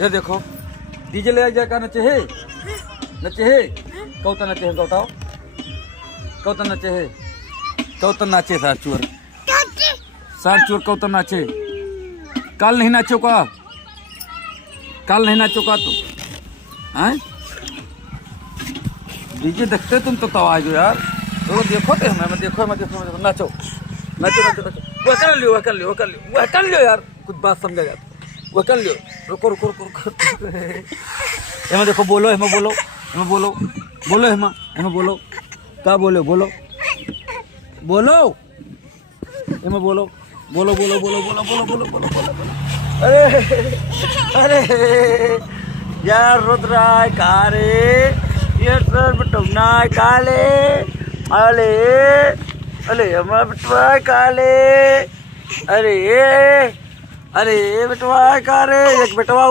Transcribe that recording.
ये देखो डीजे ले जाए का नचे है कौता नचे है कौताओ कौता नचे है कौता नाचे सार चोर कौता नाचे काल नहीं नाचो का तुम हैं डीजे देखते तुम तो तब आज यार तो देखो तो हमें देखो नाचो वह कर लियो यार कुछ बात समझा यार वह कर लियो रुको हमें देखो बोलो क्या बोलो हमें बोलो अरे यार रुद्राय कारे ये सर बटुना काले अले हमारा बटुआ काले अरे बटुआ कारे एक बटुआ